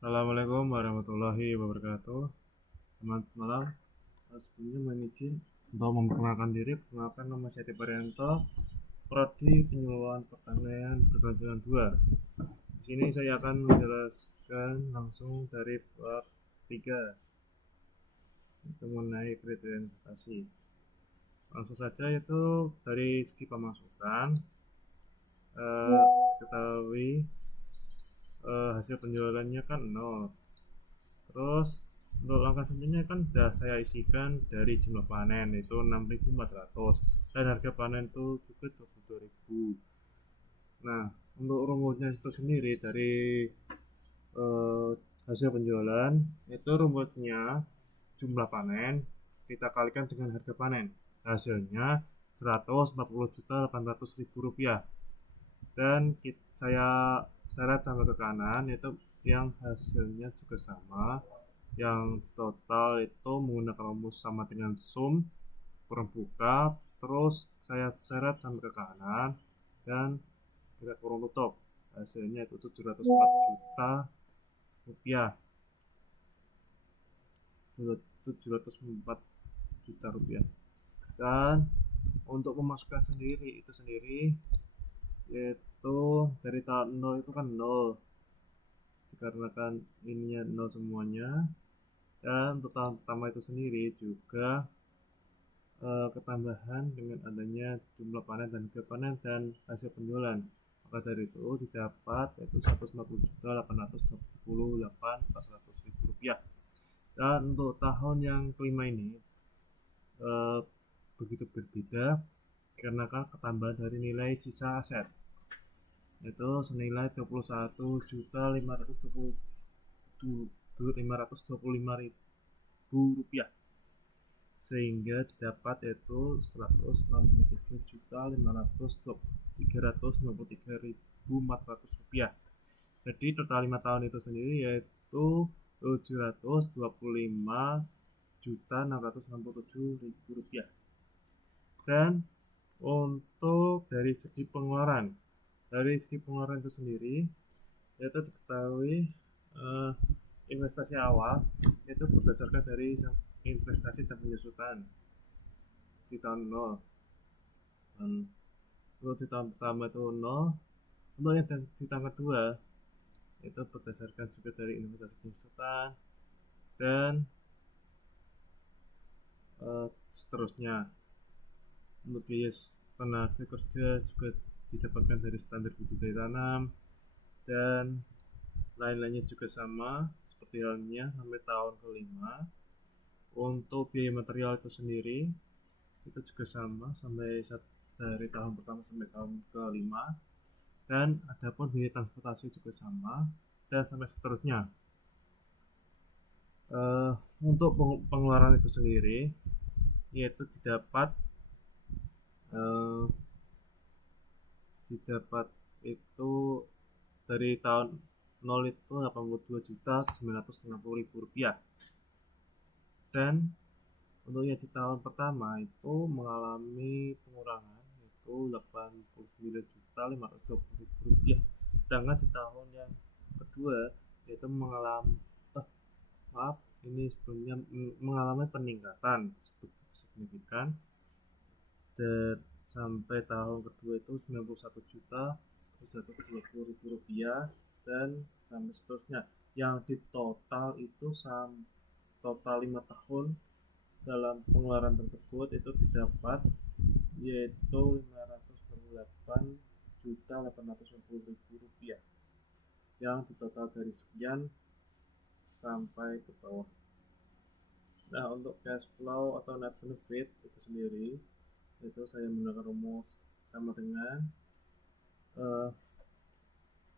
Assalamualaikum warahmatullahi wabarakatuh. Selamat malam. Sebelumnya mohon izin untuk memperkenalkan diri. Perkenalkan, nama saya Tito Prianto, Prodi Penyuluhan Pertanian Berkelanjutan 2. Di sini saya akan menjelaskan langsung dari bab 3 itu mengenai kriteria investasi. Langsung saja, itu dari segi pemasukan, ketahui hasil penjualannya kan nol. Terus untuk langkah selanjutnya kan sudah saya isikan dari jumlah panen itu 6.400 dan harga panen itu juga 22.000. Nah, untuk rumusnya itu sendiri dari hasil penjualan itu rumusnya jumlah panen kita kalikan dengan harga panen, hasilnya 140.800.000 rupiah. Dan saya seret sampai ke kanan itu yang hasilnya juga sama, yang total itu menggunakan rumus sama dengan sum kurang buka, terus saya seret sampai ke kanan dan kita kurung tutup, hasilnya itu 704 juta rupiah. 704 juta rupiah. Dan untuk pemasukan itu sendiri yaitu dari tahun 0 itu kan 0 dikarenakan ininya 0 semuanya. Dan untuk tahun pertama itu sendiri juga ketambahan dengan adanya jumlah panen dan harga panen dan hasil penjualan, maka dari itu didapat yaitu 150.828.400 rupiah. Dan untuk tahun yang kelima ini begitu berbeda karena kan ketambahan dari nilai sisa aset itu senilai 21.525.000 rupiah, sehingga dapat yaitu 163.393.400 rupiah. Jadi total 5 tahun itu sendiri yaitu 725.667.000 rupiah. Dan untuk dari segi pengeluaran itu sendiri yaitu diketahui investasi awal itu berdasarkan dari investasi dan penyusutan di tahun 0. Dan untuk di tahun pertama itu 0, untuk yang di tahun kedua itu berdasarkan juga dari investasi penyusutan dan seterusnya. Untuk biaya tenaga kerja juga didapatkan dari standar budidaya tanam dan lain-lainnya juga sama seperti halnya sampai tahun kelima. Untuk biaya material itu sendiri itu juga sama sampai dari tahun pertama sampai tahun kelima, dan adapun biaya transportasi juga sama dan sampai seterusnya. Untuk pengeluaran itu sendiri yaitu didapat itu dari tahun 0 itu 82.960.000 rupiah. Dan untuk yang di tahun pertama itu mengalami pengurangan yaitu 89.520.000 rupiah, sedangkan di tahun yang kedua yaitu mengalami peningkatan signifikan sampai tahun kedua itu 91.720.000 rupiah dan sampai seterusnya, yang di total itu total 5 tahun dalam pengeluaran tersebut itu didapat yaitu 528.860.000 rupiah, yang di total dari sekian sampai ke bawah. Nah, untuk cash flow atau net benefit itu sendiri itu saya menggunakan rumus sama dengan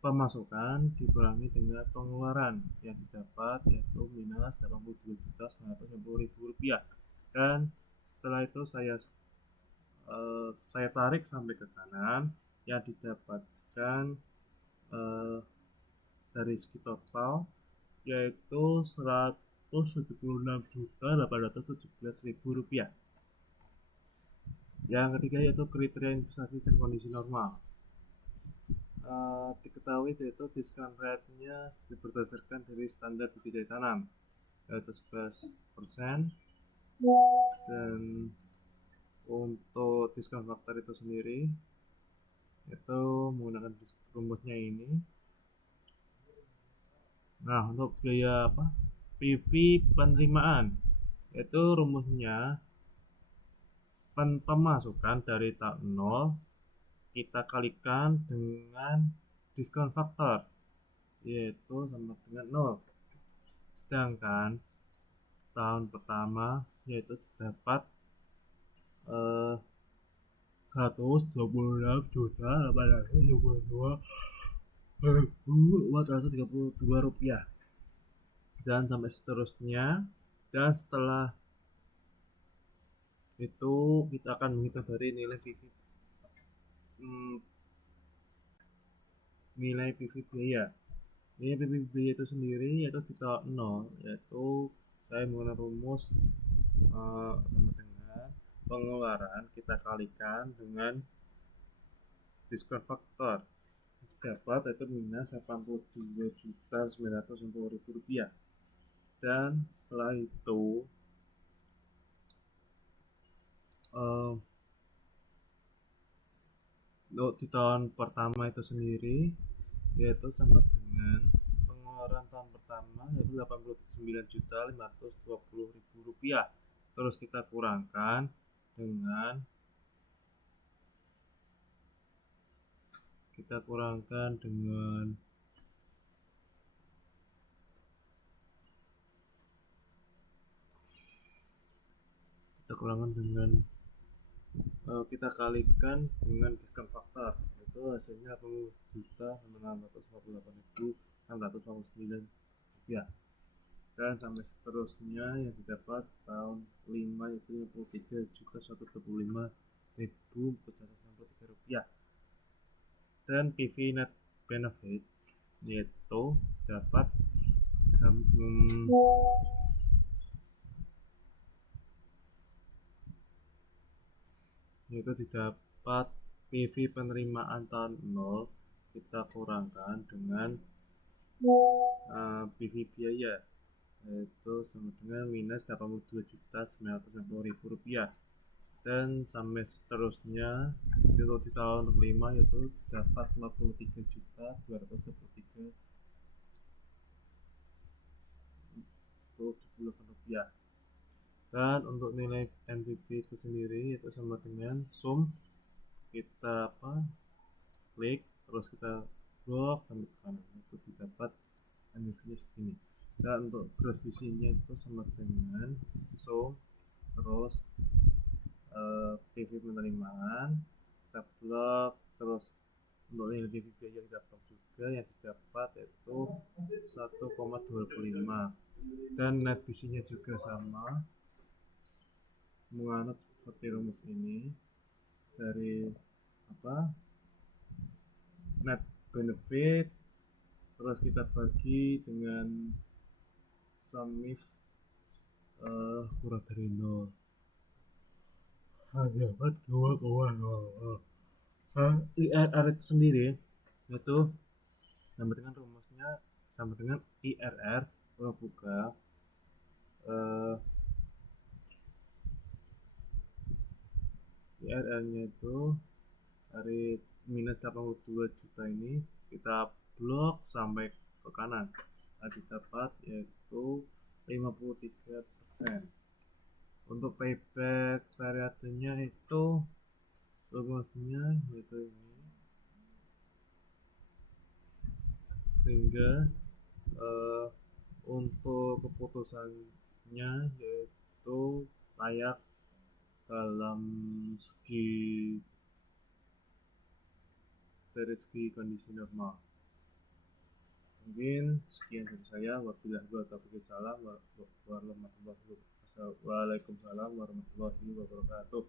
pemasukan dikurangi dengan pengeluaran yang didapat yaitu minus 82.960.000 rupiah. Dan setelah itu saya tarik sampai ke kanan, yang didapatkan dari segi total yaitu 176.817.000 rupiah. Yang ketiga yaitu kriteria investasi dan kondisi normal. diketahui yaitu discount rate-nya berdasarkan dari standar budidaya tanam yaitu 11%, dan untuk diskon faktor itu sendiri itu menggunakan rumusnya ini. Nah, untuk biaya PV penerimaan itu rumusnya pemasukan dari tahap 0 kita kalikan dengan diskon faktor yaitu sama dengan 0. Sedangkan tahun pertama yaitu terdapat 126.822.432 rupiah, dan sampai seterusnya. Dan setelah itu kita akan menghitung dari nilai PV biaya. Nilai PV biaya itu sendiri yaitu di tahap 0, yaitu saya menggunakan rumus sama dengan pengeluaran kita kalikan dengan diskon faktor dapat yaitu minus 82.990.000 rupiah. Dan setelah itu untuk di tahun pertama itu sendiri yaitu sama dengan pengeluaran tahun pertama yaitu 89.520.000 rupiah. Terus kita kurangkan dengan kita kalikan dengan diskon faktor, itu hasilnya 10.648.649 rupiah. Dan sampai seterusnya yang didapat tahun 5 itu 63.125.463 rupiah. Dan PV net benefit yaitu dapat didapat PV penerimaan tahun 0 kita kurangkan dengan PV biaya yaitu sama dengan minus 82.960.000 rupiah. Dan sampai seterusnya untuk di tahun 5 yaitu dapat 53.273.78 rupiah. Dan untuk nilai NPV itu sendiri itu sama dengan sum kita klik terus kita blok sampai ke kanan itu didapat NPV-nya segini. Dan untuk gross visinya itu sama dengan sum terus PV penerimaan kita blok terus untuk nilai PV biaya kita blok juga yang didapat yaitu 1,25, dan net visinya juga sama menganut seperti rumus ini dari net benefit terus kita bagi dengan sum if kurang dari 0 dapat 2,0. IRR itu sendiri yaitu sama dengan rumusnya sama dengan IRR buka IRR-nya itu dari minus 82 juta ini kita blok sampai ke kanan, didapat yaitu 53%. Untuk payback periodenya itu rumusnya yaitu ini, sehingga untuk keputusannya yaitu layak dalam dari segi kondisi normal. Mungkin sekian dari saya. Waalaikumsalam warahmatullahi wabarakatuh.